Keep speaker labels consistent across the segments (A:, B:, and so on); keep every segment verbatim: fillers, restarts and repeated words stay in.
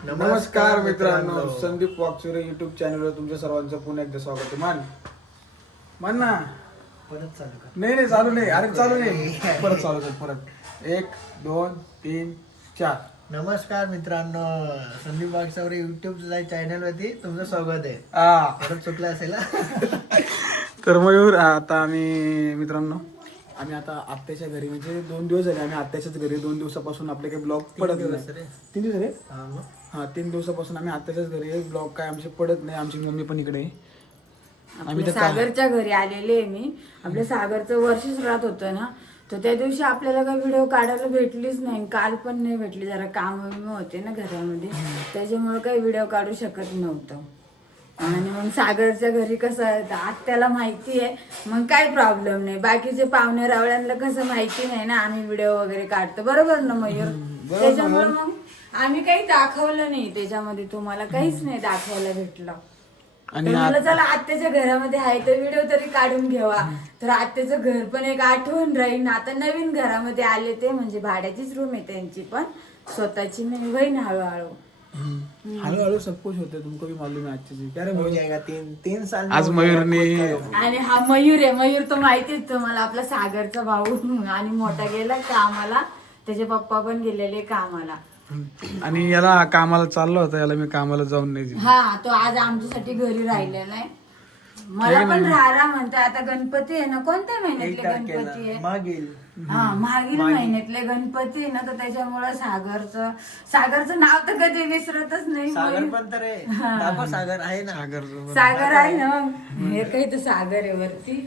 A: नमस्कार मित्रांनो, संदीप वाकचुरे युट्यूब चॅनलवर तुमच्या सर्वांचं पुन्हा एकदा स्वागत आहे. मान मान ना
B: परत चालू कर.
A: नाही नाही चालू नाही, अरे चालू नाही, परत चालू कर. परत एक दोन तीन चार.
B: नमस्कार मित्रांनो, संदीप वाकचौरे युट्यूब चॅनल वरती तुमचं स्वागत आहे.
A: आ
B: परत चुकलं असेल
A: तर मयूर, आता आम्ही मित्रांनो आम्ही आता आत्याच्या घरी, म्हणजे दोन दिवस झाले आम्ही आत्याच्याच घरी. दोन दिवसापासून आपले काही ब्लॉग पडत नाही. तीन दिवस रे हा तीन दिवसापासून आम्ही आत्याच्याच घरी आहे. ब्लॉग काय आमचे पडत नाही. आमची मम्मी पण इकडे आहे.
C: आम्ही सागरच्या घरी आलेले आहे. मी आपल्या सागरचं वर्षच राहत होतं ना, तर त्या दिवशी आपल्याला काही व्हिडिओ काढायला भेटलीच नाही. काल पण नाही भेटली, जरा काम होते ना घरामध्ये, त्याच्यामुळे काही व्हिडिओ काढू शकत नव्हतं. आणि मग सागरच्या घरी कसं आत्याला माहिती आहे, मग काय प्रॉब्लेम नाही. बाकीचे पाहुणे रावळ्यांना कसं माहिती नाही ना आम्ही व्हिडिओ वगैरे काढतो, बरोबर ना मयूर? त्याच्यामुळे मग आम्ही काही दाखवलं नाही त्याच्यामध्ये, तुम्हाला काहीच नाही दाखवायला भेटलं. आणि मला चला आत्याच्या घरामध्ये आहे तर व्हिडिओ तरी काढून घ्यावा, तर आत्याचं घर पण एक आठवण राहील. आता नवीन घरामध्ये आले ते, म्हणजे भाड्याचीच रूम आहे त्यांची, पण स्वतःची नाही, होईन हळूहळू
A: हळूहळू सब कुछ होते. तुमको भी मालूम है अच्छे से. क्या रे
B: हो जाएगा. तीन तीन साल
A: आज मयूरने
C: आणि हा मयूर आहे. मयूर तो माहितीच तुम्हाला, आपला सागरचा भाऊ. आणि मोठा गेला कामाला, त्याचे पप्पा पण गेलेले कामाला.
A: आणि याला कामाला चाललो होता, याला मी कामाला जाऊन नाही दिलं.
C: हा, तो आज आमच्यासाठी घरी राहिलेला आहे. मला पण राहा म्हणते. आता गणपती आहे ना, कोणत्या महिन्यातले गणपती आहे?
B: मागील
C: हा मागील महिन्यातले गणपती आहे ना, तर त्याच्यामुळे सागरचं सागरचं नाव तर कधी विसरतच नाही.
B: सागर पण तर आहे. दाखव सागर आहे ना.
A: सागर
C: सागर आहे ना, मग हे काही तर सागर आहे वरती.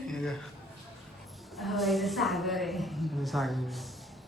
C: होय, सागर आहे.
A: सागर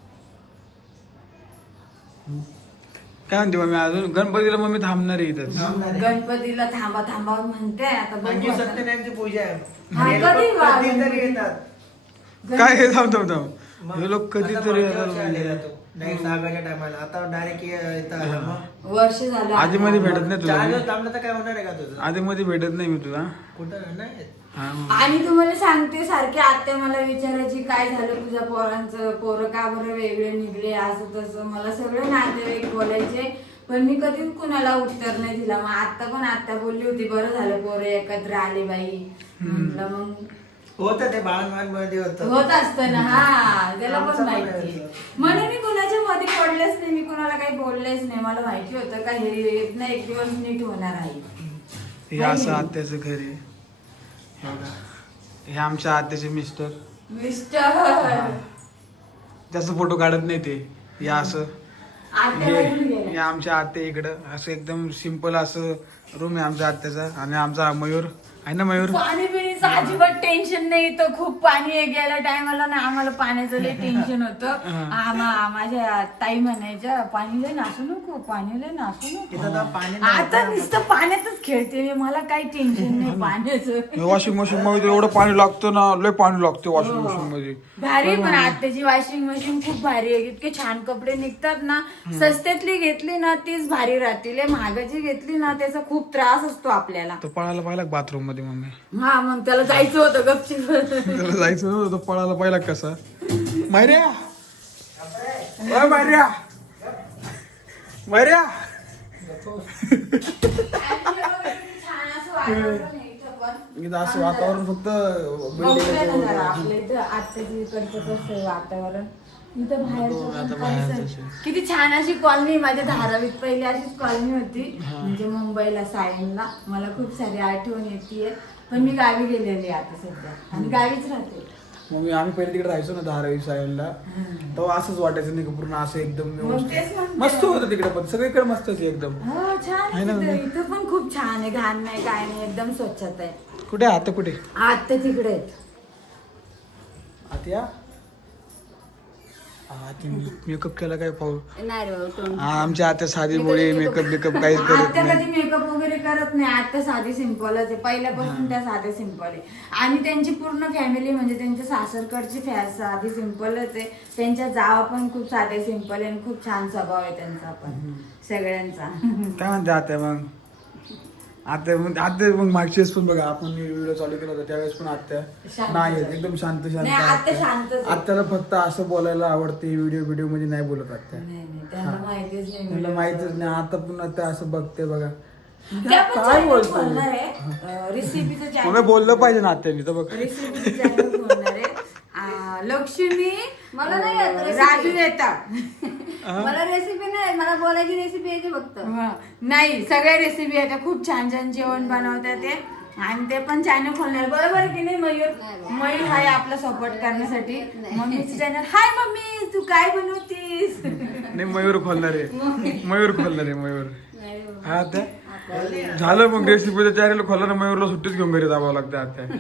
A: काय म्हणते मम्मी? अजून गणपतीला मम्मी थांबणार आहे इथं.
C: गणपतीला थांबा थांबा म्हणते. आता बघू
B: म्हणजे
C: आता.
B: सत्यनारायणची पूजा
C: हा,
B: आहे.
C: कधी वा-
B: कधीतरी येतात.
A: काय हे थांब थांब थांब हे लोक कधीतरी
B: आता
A: येतात.
B: आलेला तो. नाही सागरच्या टायमाला. आता डायरेक्ट येतात.
C: वर्ष झालं
A: आधी
C: आता.
A: मध्ये भेटत नाही तुला
B: चार
A: मी.
B: दिवस थांबलं तर काय होणार आहे का तुझं?
A: आधी मध्ये भेटत नाही मी तुला.
B: कुठं नाही.
A: हा.
C: आणि तुम्हाला सांगते, सारखे आत्या मला विचारायची काय झालं तुझ्या पोरांचं, पोरं का बरं वेगळे निघले, असं तसं. मला सगळे नातेवाईक बोलायचे, पण मी कधीच कुणाला उत्तर नाही दिला. मग आता पण आत्या बोलली होती, बरं झालं पोरं एकत्र आले बाई. म्हटलं मग
B: होत ते बाळांमध्ये होत
C: होत असतं ना. हा, त्याला पण
B: आमचं पण
C: माहिती
B: आहे.
C: म्हणून मी कुणाच्या मध्ये पडलेच नाही, मी कुणाला काही बोललेच नाही. मला माहिती होतं का हे एक ना एक दिवस नीट होणार आहे.
A: हे असं आत्याचं घर आहे. हे बघा. हे आमच्या आत्याचे मिस्टर.
C: मिस्टर
A: जास्त फोटो काढत नाही ते. हे असं
C: आत्या
A: हे
C: बघून
A: हे
C: गेल्या.
A: आमच्या आत्या इकडं असं एकदम सिंपल असं रूम आहे आमच्या आत्याचा. आणि आमचा मयूर आहे ना, मयूर
C: पाणी पिण्याचं अजिबात टेन्शन नाही. इथं खूप पाणी आहे. गेल्या टायमाला ना आम्हाला पाण्याचं लय टेन्शन होतं. आम्हा माझ्या ताई म्हणायच्या, पाणी लय नासू नको, पाणी लय नासू
B: इथं तर
C: नको.
B: पाणी नाही.
C: आता नुसतं पाण्यातच खेळते मी, मला काही टेन्शन नाही पाण्याचं.
A: वॉशिंग मशीन मध्ये एवढं पाणी लागतं ना, लय पाणी लागतं वॉशिंग मशीन मध्ये.
C: भारी, पण आत्ताची वॉशिंग मशीन खूप भारी आहे. इतके छान कपडे निघतात ना. सस्त्यातली घेतली ना तीच भारी राहतील, लय महागाची घेतली ना त्याचा खूप त्रास असतो आपल्याला.
A: तो पळायला पाहिला बाथरूम मध्ये मम्मी.
C: हा, मग त्याला जायचं होतं गपचीप.
A: त्याला जायचं नव्हतं, तो पळायला पाहिला कसा. मैऱ्या ओय मैऱ्या मैऱ्या
C: छान असं वातावरण आहे इथं पण.
A: इथं असं वातावरण फक्त
C: बघूया ना जरा आपल्या इथं आत्ताची इकडचं कसं आहे वातावरण. इथं बाहेरचं पण काहीच नाही. किती छान अशी कॉलनी. माझ्या धारावीत पहिली अशीच कॉलनी होती, म्हणजे मुंबईला सायनला. मला खूप सारी आठवण येते, पण मी गावी गेलेली आहे आता सध्या, आणि गावीच राहते.
A: मग आम्ही पहिले तिकडे राहायचो ना धारावी साईडला, तेव्हा असंच वाटायचं नाही का पूर्ण असं एकदम
C: मग
A: व्यवस्थित.
C: तेच म्हणते.
A: मस्त होतं तिकडे, पण सगळीकडे मस्तच आहे एकदम.
C: हो, छान
A: आहे ना
C: आहे
A: म्हणजे?
C: तिथं. इथं पण खूप छान आहे, घाण नाही काय नाही, एकदम स्वच्छता आहे.
A: कुठे आहे आता? कुठे
C: आत्ता तिकडे आहेत.
A: आत्या? मेकअप केला काय पाहू?
C: नाही रे बाबा, तोंड.
A: हा, आमच्या आत्या साधी मुळे मेकअप बिकअप काहीच करत
C: आत्या
A: नाही.
C: कधी मेकअप वगैरे करत नाही. आत्या साधी सिंपलच आहे, पहिल्यापासून त्या साध्या सिंपल आहे. आणि त्यांची पूर्ण फॅमिली, म्हणजे त्यांच्या सासरकडची फॅ साधी सिंपलच आहे. त्यांच्या जावा पण खूप साधे सिंपल आहे, आणि खूप छान स्वभाव आहे त्यांचा पण सगळ्यांचा.
A: काय म्हणते आत्या मग? आता मग आता मग मागच्या वेळेस पण बघा आपण व्हिडिओ चालू केला होता त्यावेळेस पण आत्या
C: शांत
A: नाही
C: आहे.
A: आहेत, एकदम शांत शांत
C: नाही, आत्या
A: आहे.
C: शांतच आहे.
A: आत्याला फक्त असं बोलायला आवडते, व्हिडिओ व्हिडिओ मध्ये नाही बोलत आत्या.
C: नाही नाही त्यांना माहितीच नाही
A: मला
C: video
A: माहितच नाही, आता पण आता असं बघते बघा
C: त्या पण
A: काय
C: channel
A: बोलतोय
C: खोलणार आहे रेसिपीचं
A: मग बोललं पाहिजे ना आत्यानी तर बघ.
C: रेसिपीचं चॅनल खोलणार आहे आ, लक्ष्मी
D: मला नाही येत recipe.
C: राजू येतात
D: मला रेसिपी नाही मला बोलायची रेसिपी येते फक्त
C: नाही सगळ्या रेसिपी येतात, खूप छान छान जेवण बनवतात ते आणि ते पण चॅनल खोलणार बरोबर की नाही मयूर? मयूर हाय आपला सपोर्ट करण्यासाठी. मम्मीचं चॅनल हाय मम्मी तू काय बनवतीस?
A: नाही मयूर खोलणार आहे, मयूर खोलणार आहे मयूर. हा आत्या झालं मग रेसिपीचं चॅनल खोलणार ना, मयूरला सुट्टीच घेऊन घरी जावं लागतं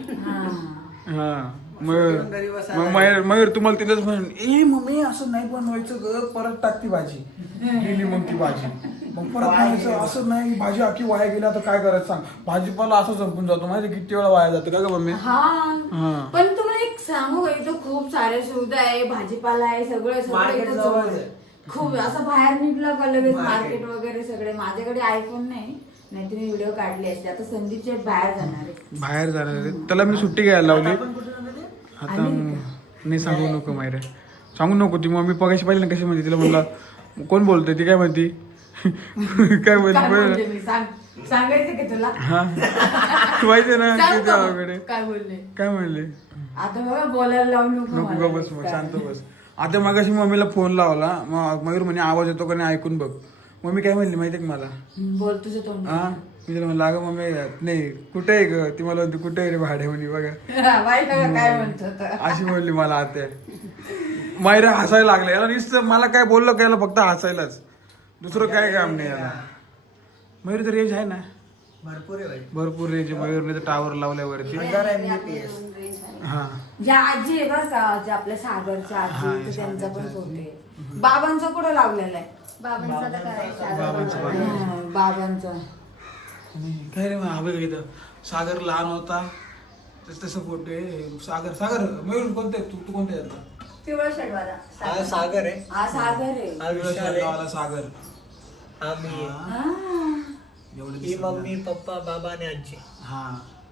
A: आत्या. हा मयूर मग मयूर मयूर तुम्हाला तिथेच म्हणून ए मम्मी असं नाही बनवायचं ग, परत टाकती भाजी गेली मग ती भाजी मग परत म्हणायचं असं नाही भाजी अख्खी वाया गेली आता काय करायचं सांग. भाजीपाला असं संपून जातो माहिती किती वेळा वाया जातो का ग मम्मी?
C: हा
A: हा.
C: पण तुम्हाला एक सांगू का, इथं खूप साऱ्या सुविधा आहे, भाजीपाला आहे, सगळं सगळं
B: Market
C: इथं
B: जवळ
C: जवळ
B: आहे.
C: आहे. खूप असं बाहेर निघलं का लगेच
B: Market.
C: मार्केट वगैरे सगळे. माझ्याकडे आयफोन नाही, नाही तुम्ही व्हिडिओ काढले असते. आता संदीपचे बाहेर जाणार आहे.
A: बाहेर जाणार आहे. त्याला मी सुट्टी घ्यायला लावली.
B: आपण कुठे जाणार ते?
A: आता नाही सांगू नको मायरे, सांगू नको. ती मम्मी पगाशी पाहिजे ना कशी म्हणते, तिला म्हणला कोण बोलतोय ती काय म्हणती काय
C: काय
A: म्हणते
C: बोलले मी? सांग- सांगायचं की तुला?
A: हा माहितीये ना
C: सांग
A: किती
C: का मग?
A: अवघड आहे.
C: काय बोलले?
A: काय म्हणले?
C: आता बघा बोलायला लावू नको
A: नको
C: मला.
A: ग बस मग, शांत बस. आता मगाशी मम्मीला फोन लावला, मग मयूर म्हणे आवाज येतो का नाही ऐकून बघ. मम्मी काय म्हणली माहितीये का मला?
C: बोल तुझं तोंड.
A: हा मी तिला म्हणलं अगं मम्मी नाही कुठे आहे ग, ती मला म्हणते कुठे आहे रे भाडे म्हणे बघा.
C: बाई बघा काय म्हणतो तर.
A: अशी म्हणली मला आता. मायरा हसायला लागले याला नुसतं, मला काय बोललं का याला फक्त हसायलाच, दुसरं काय काम नाही याला. मयूर तर रेंज आहे ना
B: भरपूर आहे भाई.
A: भरपूर रेंज आहे मयूरने तर टावर लावल्यावरती.
B: हजार एम बी पी एस.
A: हा
C: ज्या आजी आहे बरं का, ज्या आपल्या सागरच्या
A: हा,
C: आजी तर त्यांचा पण फोटो आहे. बाबांचा कुठं लावलेला आहे?
D: बाबांचा तर करायचा
A: बाबांचं बाबा.
C: हा, बाबांचा.
A: काय रे मग हवे इथं सागर लहान होता तस तसं फोटो आहे. सागर सागर मयूर कोणते तू तू कोणते येतात?
D: पिवळा शेडवाला
B: हा सागर आहे.
C: हा सागर आहे.
B: हा विशाल आहे.
A: गावाला सागर.
B: हा मी आहे.
C: हा.
A: एवढं
B: ही
A: दिसत
B: मम्मी पप्पा बाबा आणि आजी.
A: हा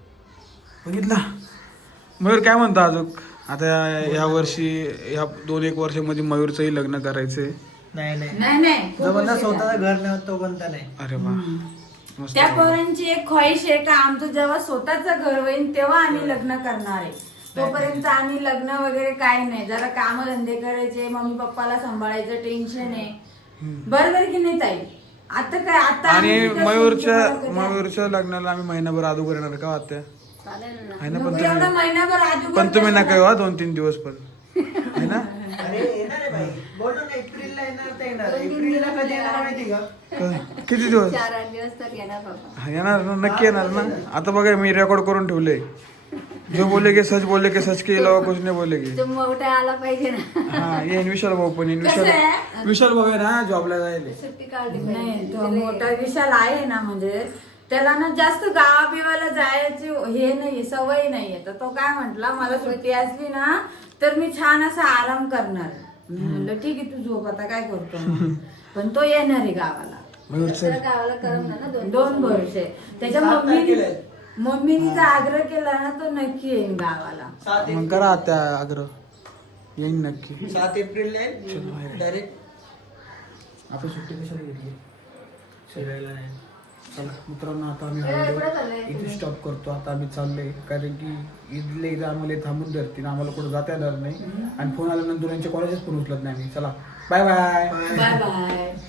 A: बघितला मयूर काय म्हणतो अजून? आता या वर्षी या दोन एक वर्षामध्ये मयूरचंही लग्न करायचंय.
B: नाही नाही
C: नाही नाही खूप
B: जो बंदा
C: उशीर
B: स्वतःचा
C: झाला.
B: घर नाही तो बनता नाही.
A: अरे वा मस्त.
C: त्या पोरांची एक ख्वाहिश आहे का आमचं जेव्हा स्वतःचं घर होईल तेव्हा आम्ही लग्न करणार आहे. तोपर्यंत आम्ही लग्न वगैरे काही नाही. जरा काम धंदे करायचे, मम्मी पप्पाला सांभाळायचं टेन्शन आहे. बरोबर की नाही ताई? आता काय आता
A: आणि
C: आम्ही कसं
A: मयूरच्या
C: तुम्हाला कधी-
A: मयूरच्या लग्नाला आम्ही महिनाभर अगोदर येणार का आत्या?
D: चालेल ना.
A: आहे ना पण
C: नको एवढा
A: तुम्ही
C: महिनाभर आजूबाजू
A: पण तुम्ही नका येऊ हा दोन तीन दिवस पण आहे ना.
B: अरे येणार आहे भाई. बोललो ना एप्रिलला येणार तर येणार. एप्रिलला कधी येणार माहिती का?
A: क- किती दिवस
D: चार आठ दिवस तर येणार बाबा.
A: हा, येणार ना नक्की येणार ना. आता बघा मी रेकॉर्ड करून ठेवले, जो बोले की सच बोले की सच के अलावा कुछ नाही बोले की.
D: तो मोठा आला पाहिजे ना.
A: हा येईन विशाल भाऊ पण येईन.
C: कसं
A: विशाल
C: आहे?
A: विशाल भाऊ आहे ना जॉबला जायले.
D: सुट्टी काढली
C: नाही
D: पाहिजे.
C: तो मोठा विशाल आहे ना, म्हणजे त्याला ना जास्त गावाबिवाला जायची हे नाही, सवय नाहीये. तर तो काय म्हंटला मला सुट्टी असली ना तर मी छान असा आराम करणार. मी म्हणलं ठीक आहे तू झोप आता काय करतो मग. पण तो येणार आहे गावाला.
A: मयूर चल.
D: तर गावाला करमणार ना दोन
C: दोन वर्ष त्याच्या
B: सात
C: मम्मीने
B: तारखेला आहे.
C: मम्मीने जर आग्रह केला ना तो नक्की येईन गावाला.
B: सात
A: मग करा आत्या आग्रह, येईन नक्की.
B: सात एप्रिलला आहे डायरेक्ट.
A: आपण सुट्टी कशाला घेतली?
B: शिरायला नाही.
A: चला मित्रांनो आता आम्ही
D: ए,
A: हळूहळू
D: कुठं चाललंय
A: इथे
D: तुम्ही?
A: स्टॉप करतो. आता आम्ही चाललोय कारण की इथले इथं आम्हाला थांबून धरतील, आम्हाला कुठं जाता येणार नाही. आणि फोन आल्यानंतर यांच्या कॉलेजच पण उचलत नाही आम्ही. चला बाय बाय.
C: Bye bye.